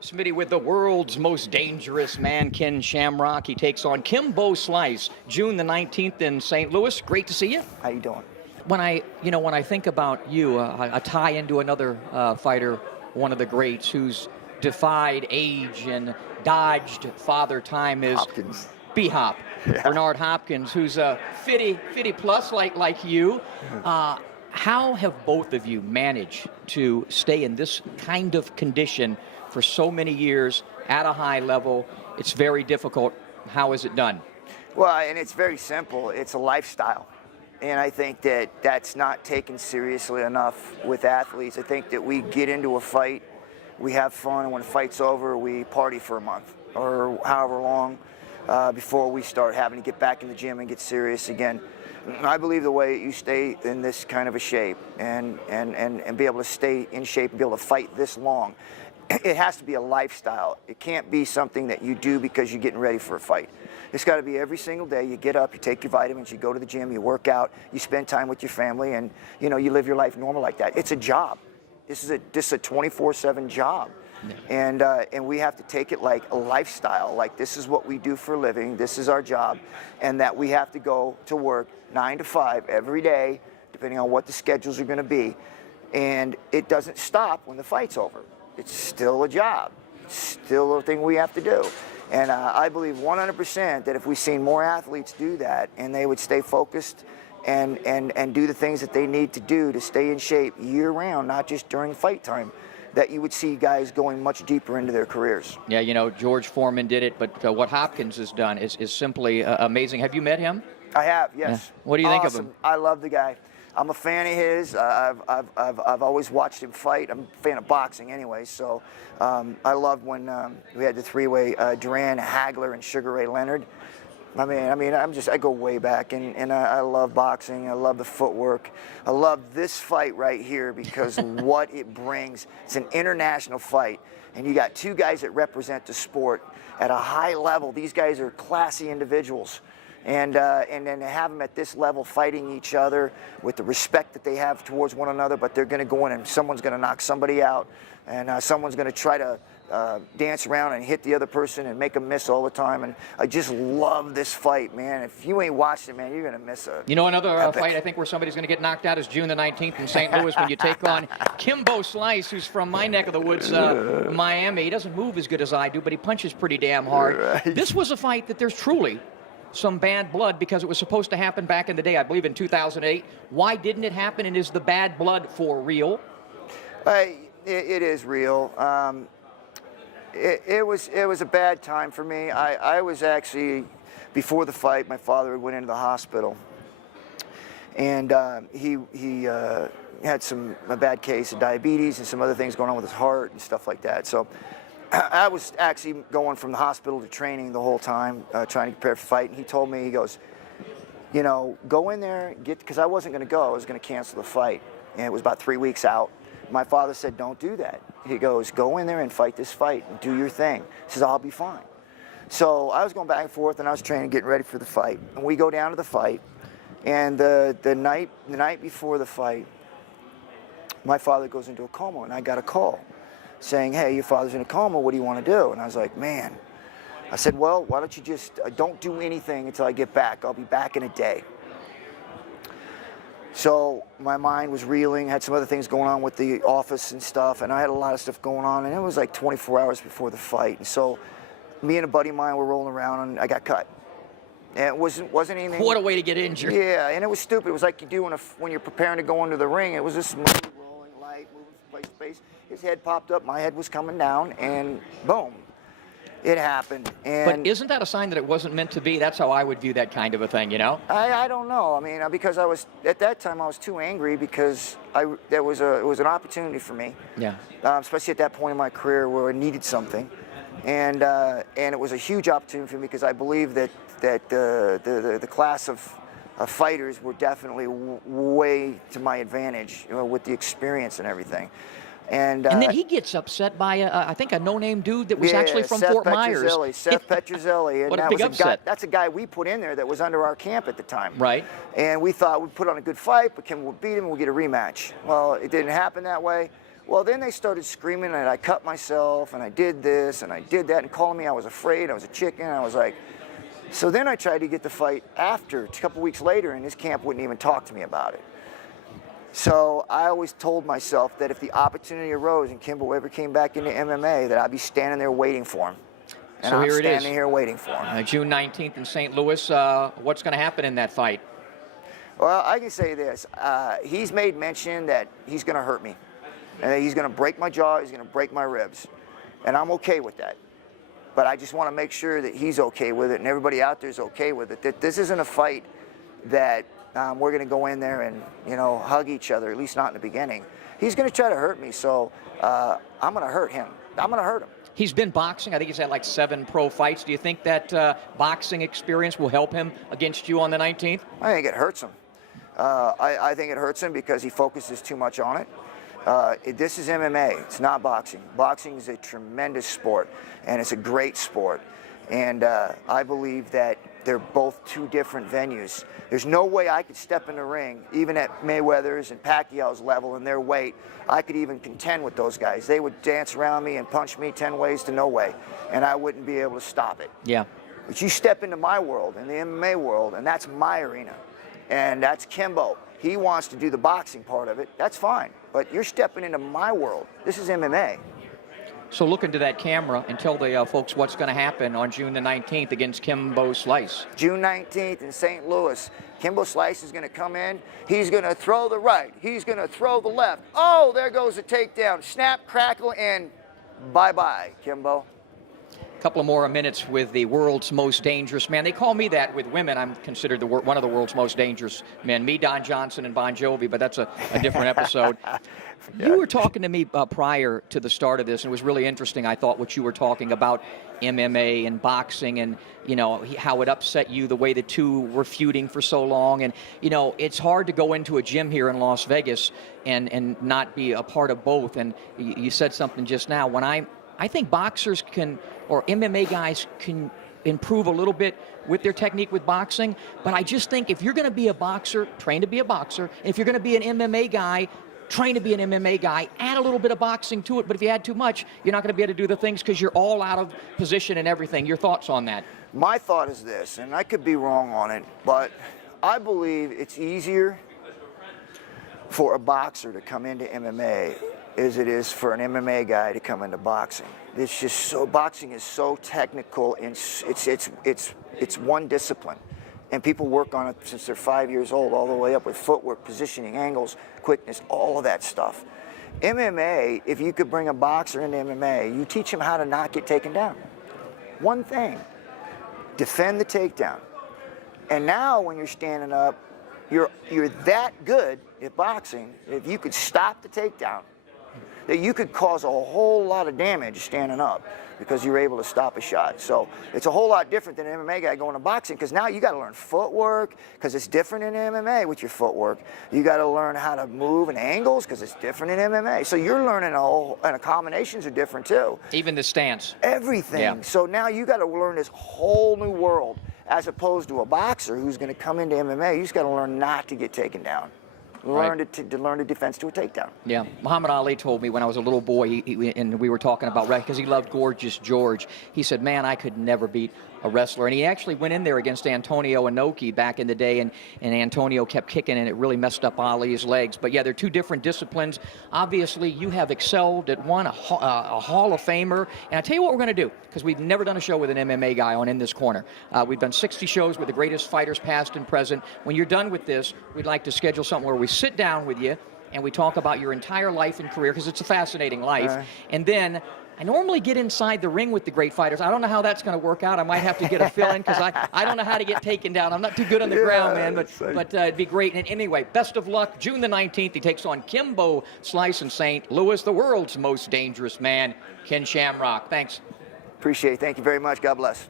Smitty with the world's most dangerous man, Ken Shamrock. He takes on Kimbo Slice, June the 19th in St. Louis. Great to see you. How you doing? When I think about you, a tie into another fighter, one of the greats who's defied age and dodged father time is Hopkins. B-Hop. Yeah. Bernard Hopkins, who's a 50 plus like you. How have both of you managed to stay in this kind of condition for so many years at a high level? It's very difficult. How is it done? Well, and it's very simple. It's a lifestyle. And I think that that's not taken seriously enough with athletes. I think that we get into a fight, we have fun, and when the fight's over, we party for a month or however long before we start having to get back in the gym and get serious again. I believe the way you stay in this kind of a shape and be able to stay in shape and be able to fight this long, it has to be a lifestyle. It can't be something that you do because you're getting ready for a fight. It's got to be every single day. You get up, you take your vitamins, you go to the gym, you work out, you spend time with your family, and you live your life normal like that. It's a job. This is a 24/7 job. Yeah. And we have to take it like a lifestyle, like this is what we do for a living, this is our job, and that we have to go to work 9 to 5 every day, depending on what the schedules are going to be. And it doesn't stop when the fight's over. It's still a job. It's still a thing we have to do. And I believe 100% that if we seen more athletes do that and they would stay focused and do the things that they need to do to stay in shape year round, not just during fight time, that you would see guys going much deeper into their careers. Yeah, George Foreman did it, but what Hopkins has done is simply amazing. Have you met him? I have, yes. Yeah. What do you think of him? I love the guy. I'm a fan of his. I've always watched him fight. I'm a fan of boxing anyway, so I loved when we had the three-way Duran, Hagler, and Sugar Ray Leonard. I mean, I go way back, and I love boxing. I love the footwork. I love this fight right here because what it brings. It's an international fight, and you got two guys that represent the sport at a high level. These guys are classy individuals. And then to have them at this level fighting each other with the respect that they have towards one another, but they're going to go in and someone's going to knock somebody out, and someone's going to try to dance around and hit the other person and make them miss all the time. And I just love this fight, man. If you ain't watched it, man, you're going to miss it. Another fight I think where somebody's going to get knocked out is June the 19th in St. Louis when you take on Kimbo Slice, who's from my neck of the woods, Miami. He doesn't move as good as I do, but he punches pretty damn hard. Right. This was a fight that there's truly some bad blood because it was supposed to happen back in the day, I believe in 2008. Why didn't it happen, and is the bad blood for real? It is real. It was a bad time for me. I was actually, before the fight, my father went into the hospital, and he had a bad case of diabetes and some other things going on with his heart and stuff like that. So I was actually going from the hospital to training the whole time, trying to prepare for the fight. And he told me, he goes, go in there, because I wasn't going to go. I was going to cancel the fight. And it was about 3 weeks out. My father said, don't do that. He goes, go in there and fight this fight and do your thing. He says, I'll be fine. So I was going back and forth, and I was training, getting ready for the fight. And we go down to the fight. And the night before the fight, my father goes into a coma, and I got a call saying, hey, your father's in a coma, what do you want to do? And I was like, man. I said, well, why don't you just don't do anything until I get back. I'll be back in a day. So my mind was reeling, had some other things going on with the office and stuff, and I had a lot of stuff going on, and it was like 24 hours before the fight. And so me and a buddy of mine were rolling around, and I got cut. And it wasn't anything. What a way to get injured. Yeah, and it was stupid. It was like you do when you're preparing to go into the ring. It was just smooth, rolling, light, moving from place to place. His head popped up, my head was coming down, and boom, it happened. And but isn't that a sign that it wasn't meant to be? That's how I would view that kind of a thing, I don't know. I mean, because at that time I was too angry because it was an opportunity for me. Yeah. Especially at that point in my career where I needed something, and it was a huge opportunity for me because I believe that the class of fighters were definitely way to my advantage, with the experience and everything. And then he gets upset by I think a no-name dude that was actually from Fort Myers. Seth Petrozelli. And what a big upset. That's a guy we put in there that was under our camp at the time. Right. And we thought we'd put on a good fight, but Kim would beat him and we'd get a rematch. Well, it didn't happen that way. Well, then they started screaming that I cut myself and I did this and I did that and calling me I was afraid, I was a chicken. I was like, so then I tried to get the fight after, a couple weeks later, and his camp wouldn't even talk to me about it. So I always told myself that if the opportunity arose and Kimbo ever came back into MMA, that I'd be standing there waiting for him. And So I'm here it is. standing here waiting for him. June 19th in St. Louis. What's going to happen in that fight? Well, I can say this. He's made mention that he's going to hurt me. And that he's going to break my jaw, he's going to break my ribs. And I'm okay with that. But I just want to make sure that he's okay with it and everybody out there is okay with it. That this isn't a fight that we're going to go in there and, you know, hug each other, at least not in the beginning. He's going to try to hurt me, so I'm going to hurt him. I'm going to hurt him. He's been boxing. I think he's had like 7 pro fights. Do you think that boxing experience will help him against you on the 19th? I think it hurts him. I think it hurts him because he focuses too much on it. This is MMA. It's not boxing. Boxing is a tremendous sport, and it's a great sport. And I believe that they're both 2 different venues. There's no way I could step in the ring, even at Mayweather's and Pacquiao's level and their weight. I could even contend with those guys. They would dance around me and punch me 10 ways to no way, and I wouldn't be able to stop it. Yeah. But you step into my world, in the MMA world, and that's my arena. And that's Kimbo. He wants to do the boxing part of it. That's fine. But you're stepping into my world. This is MMA. So look into that camera and tell the folks what's going to happen on June the 19th against Kimbo Slice. June 19th in St. Louis. Kimbo Slice is going to come in. He's going to throw the right. He's going to throw the left. Oh, there goes the takedown. Snap, crackle, and bye-bye, Kimbo. A couple of more minutes with the world's most dangerous man. They call me that with women. I'm considered one of the world's most dangerous men. Me, Don Johnson, and Bon Jovi, but that's a different episode. You were talking to me prior to the start of this, and it was really interesting, I thought, what you were talking about MMA and boxing and, you know, how it upset you, the way the two were feuding for so long. And, you know, it's hard to go into a gym here in Las Vegas and not be a part of both. And you said something just now. When I think boxers can, or MMA guys can improve a little bit with their technique with boxing, but I just think if you're going to be a boxer, train to be a boxer. And if you're going to be an MMA guy, train to be an MMA guy, add a little bit of boxing to it, but if you add too much, you're not going to be able to do the things because you're all out of position and everything. Your thoughts on that? My thought is this, and I could be wrong on it, but I believe it's easier for a boxer to come into MMA as it is for an MMA guy to come into boxing. It's just so, boxing is so technical, and it's one discipline. And people work on it since they're 5 years old, all the way up with footwork, positioning, angles, quickness, all of that stuff. MMA, if you could bring a boxer into MMA, you teach him how to not get taken down. One thing, defend the takedown. And now when you're standing up, you're that good at boxing, if you could stop the takedown, that you could cause a whole lot of damage standing up because you're able to stop a shot. So it's a whole lot different than an MMA guy going to boxing, because now you got to learn footwork, because it's different in MMA with your footwork. You got to learn how to move and angles, because it's different in MMA. So you're learning and the combinations are different too. Even the stance. Everything. Yeah. So now you got to learn this whole new world, as opposed to a boxer who's going to come into MMA. You just got to learn not to get taken down. Learn to learn the defense to a takedown. Yeah, Muhammad Ali told me when I was a little boy, and we were talking about wrestling, because he loved Gorgeous George. He said, man, I could never beat a wrestler. And he actually went in there against Antonio Inoki back in the day, and Antonio kept kicking, and it really messed up Ali's legs. But yeah, they're 2 different disciplines. Obviously, you have excelled at one, a Hall of Famer. And I tell you what we're going to do, because we've never done a show with an MMA guy on In This Corner. We've done 60 shows with the greatest fighters past and present. When you're done with this, we'd like to schedule something where we sit down with you and we talk about your entire life and career, because it's a fascinating life. Right. And then I normally get inside the ring with the great fighters. I don't know how that's going to work out. I might have to get a fill-in, because I don't know how to get taken down. I'm not too good on the ground, man, but it'd be great. And anyway, best of luck. June the 19th, he takes on Kimbo Slice in St. Louis, the world's most dangerous man, Ken Shamrock. Thanks. Appreciate it. Thank you very much. God bless.